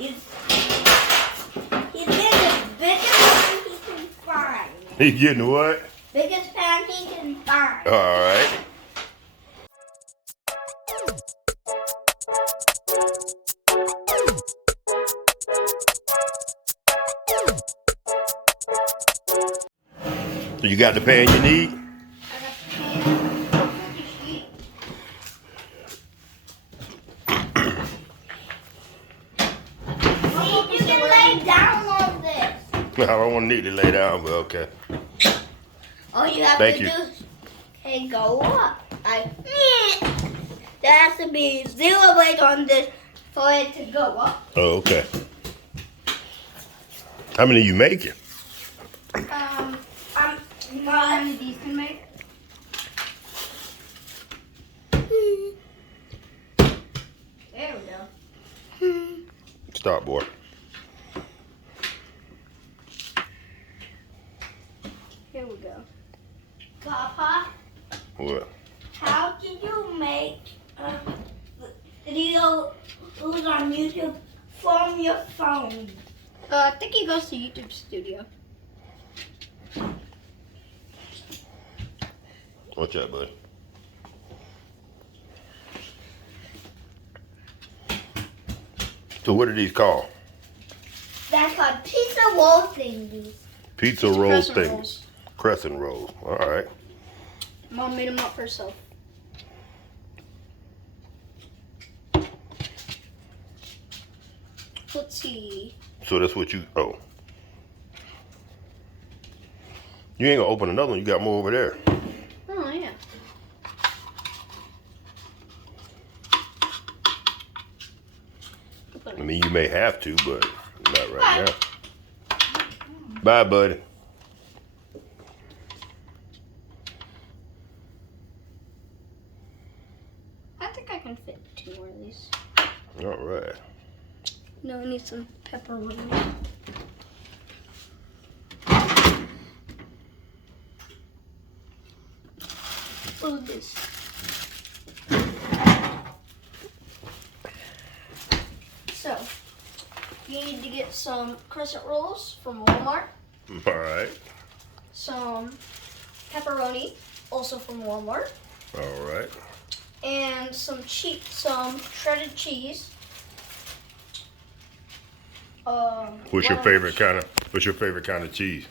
He's getting the biggest pan he can find. He's getting what? Biggest pan he can find. All right. You got the pan you need? I got the pan. Cookie sheet. See, you can lay down on this. I don't need to lay down, but okay. All you have Thank to you. do is go up. There has to be 0 weight on this for it to go up. Oh, okay. How many you making? How many these can make? There we go. Stop, boy. Here we go. Papa, What? how did you make videos on YouTube from your phone? I think he goes to YouTube Studio. What's that, buddy? So what are these called? That's called pizza roll thingies. Pizza roll Crescent things. rolls. Crescent rolls. All right. Mom made them up herself. Let's see. So that's what you. Oh. You ain't gonna open another one. You got more over there. Oh, yeah. I mean, you may have to, but not right now. Bye, buddy. I think I can fit 2 more of these. All right. No, I need some pepperoni. Look at this. So, you need to get some crescent rolls from Walmart, All right. some pepperoni, also from Walmart, All right. and some shredded cheese. What's your large favorite kind of? What's your favorite kind of cheese?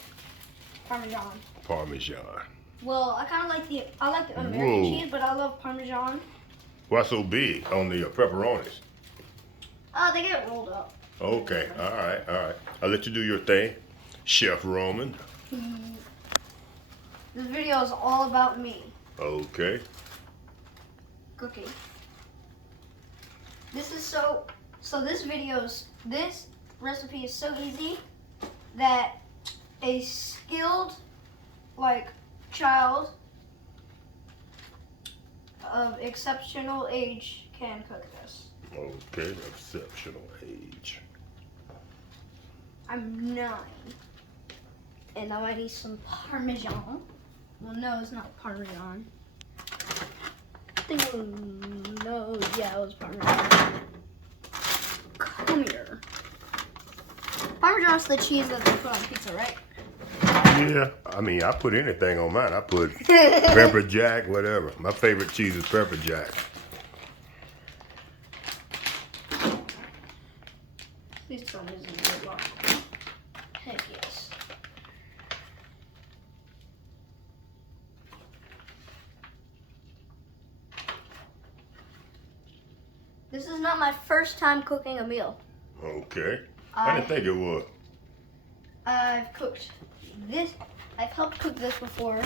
Parmesan. Parmesan. Well, I like the American Whoa. cheese, but I love Parmesan. Why so big on the pepperonis? They get rolled up. Okay. All right. All right. I'll let you do your thing, Chef Roman. This video is all about me Okay. cooking. This recipe is so easy that a skilled child of exceptional age can cook this. Okay. Exceptional age. I'm 9. And now I need some Parmesan. Well, no, it's not Parmesan. No, yeah, it was Parmesan. Come here. Parmesan's the cheese that they put on pizza, right? Yeah. I mean, I put anything on mine. I put pepper jack, whatever. My favorite cheese is pepper jack. Please tell me this is a good one. Heck yes. This is not my first time cooking a meal. Okay. I didn't think it was. I've cooked this. I've helped cook this before.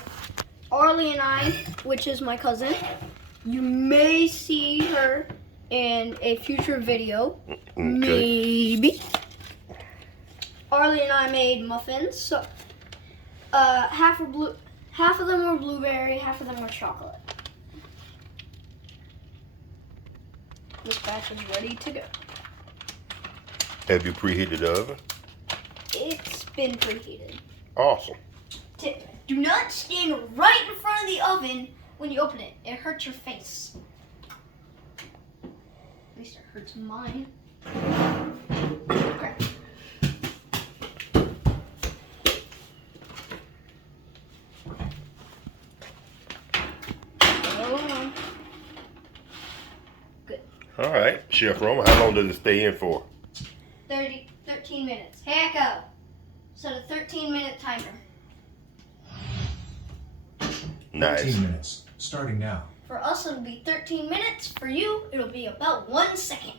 Arlie and I, which is my cousin, you may see her in a future video. Okay. Maybe. Arlie and I made muffins. So, half of them were blueberry, half of them were chocolate. This batch is ready to go. Have you preheated the oven? It's been preheated. Awesome. Tip: do not stand right in front of the oven when you open it. It hurts your face. At least it hurts mine. Okay. Oh. Good. All right, Chef Roma, how long does it stay in for? 13 minutes. Hey, Echo. Set a 13-minute timer. Nice. 13 minutes, starting now. For us, it'll be 13 minutes. For you, it'll be about 1 second.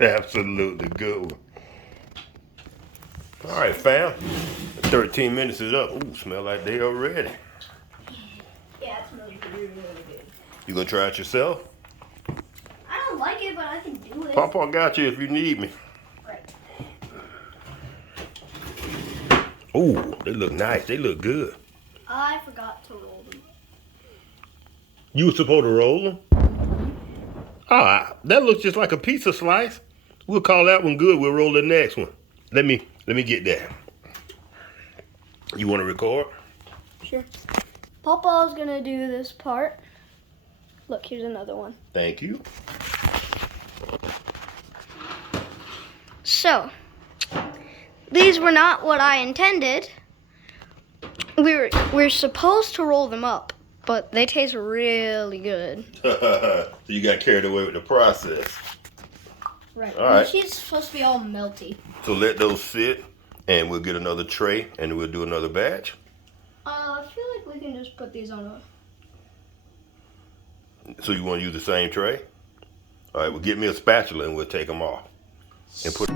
Absolutely good one. All right, fam. 13 minutes is up. Ooh, smell like they are ready. Yeah, it smells really, really good. You gonna try it yourself? I don't like it, but I can do it. Papa got you if you need me. Right. Ooh, they look nice. They look good. I forgot to roll them. You were supposed to roll them? Ah, that looks just like a pizza slice. We'll call that one good. We'll roll the next one. Let me get that. You want to record? Sure. Papa's gonna do this part. Look, here's another one. Thank you. So, these were not what I intended. We're supposed to roll them up, but they taste really good. So you got carried away with the process. Right. All right. She's supposed to be all melty. So let those sit, and we'll get another tray, and we'll do another batch. I feel like we can just put these on a... So you want to use the same tray? All right, well, get me a spatula, and we'll take them off. And put...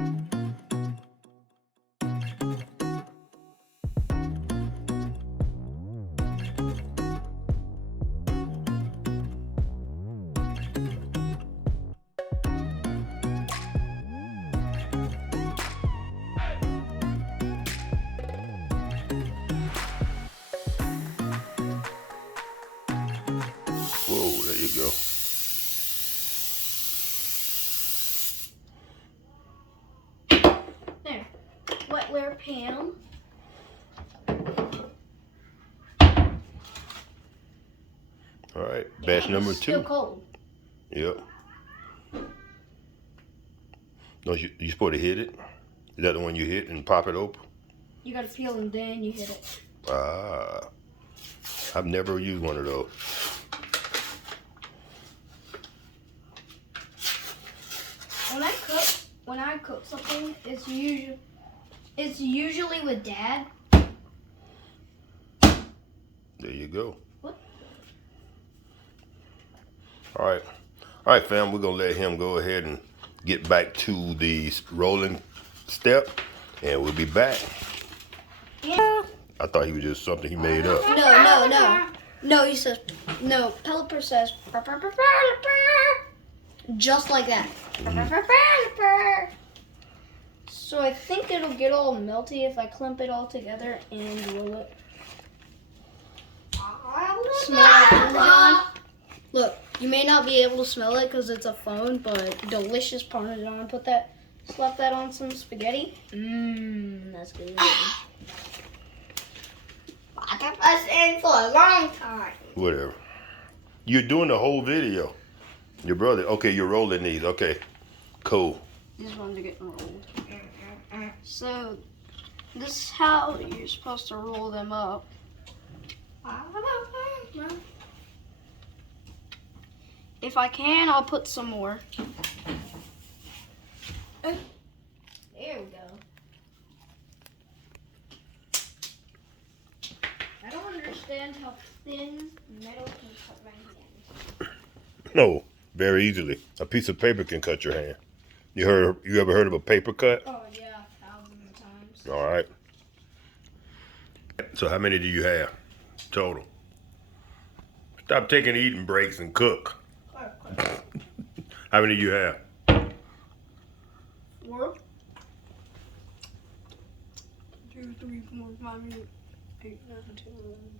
Whoa, there you go. There. Wetware Pam. All right, batch number It's still 2. cold. Yep. No, you supposed to hit it? Is that the one you hit and pop it open? You gotta peel and then you hit it. Ah, I've never used one of those. When I cook something, it's usually with Dad. There you go. What? All right, fam. We're gonna let him go ahead and get back to the rolling step, and we'll be back. Yeah. I thought he was just something he made up. No. No, he says, no, Pelipper says, "Purr, purr, purr, purr, purr," just like that. Purr, purr, purr, purr, purr. So I think it'll get all melty if I clump it all together and roll it. Smell like Parmesan. Look, you may not be able to smell it because it's a phone, but delicious Parmesan. Slap that on some spaghetti. Mmm, that's good. I kept us in for a long time. Whatever. You're doing the whole video. Your brother. Okay, you're rolling these. Okay, cool. These ones are getting rolled. So, this is how you're supposed to roll them up. If I can, I'll put some more. There we go. I don't understand how thin metal can cut my hands. No, very easily. A piece of paper can cut your hand. You ever heard of a paper cut? Oh yeah, thousands of times. All right. So how many do you have total? Stop taking eating breaks and cook. How many do you have? 4, 2, 3, 4, 5, 8, 9, 10, 11,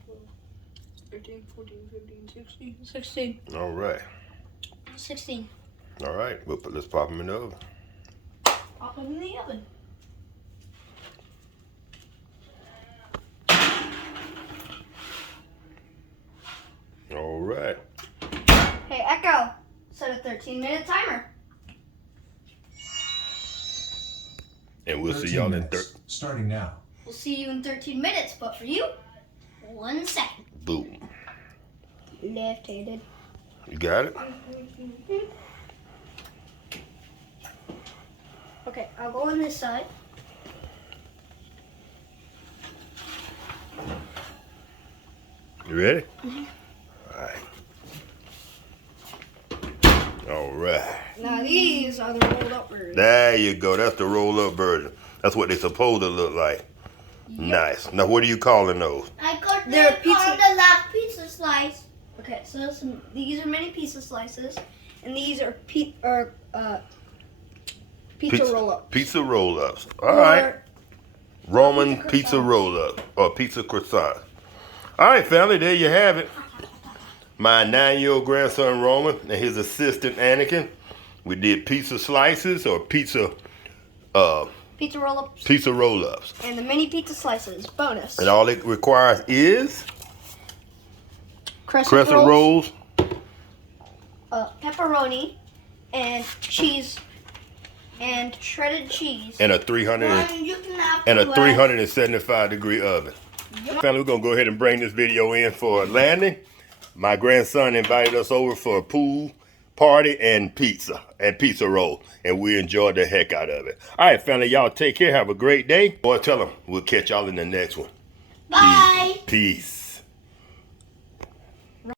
12, 13, 14, 15, 16, 16. All right. 16. All right. Let's pop them in the oven. Pop them in the oven. All right. Hey, Echo, set a 13-minute timer. And we'll see 13 y'all in minutes, starting now. We'll see you in 13 minutes, but for you, 1 second. Boom. Left-handed. You got it? Okay, I'll go on this side. You ready? All right. Now these are the rolled up version. There you go. That's the roll-up version. That's what they're supposed to look like. Nice. Now, what are you calling those? I got They're them pizza- on the last pizza slice. Okay, so these are mini pizza slices, and these are pizza roll-ups. Pizza roll-ups. All right. Roman Pizza pizza croissants. roll-up or pizza croissant. All right, family. There you have it. My 9-year-old grandson Roman and his assistant Anakin. We did pizza slices or pizza Pizza roll-ups. pizza roll-ups. And the mini pizza slices. Bonus. And all it requires is Crescent crescent rolls, pepperoni, and cheese, and shredded cheese. and a 300 One, you can have and a two, 375-degree oven. Family, we're gonna go ahead and bring this video in for a landing. My grandson invited us over for a pool party and pizza roll, and we enjoyed the heck out of it. All right, family, y'all take care. Have a great day. Boy, tell them we'll catch y'all in the next one. Bye. Peace.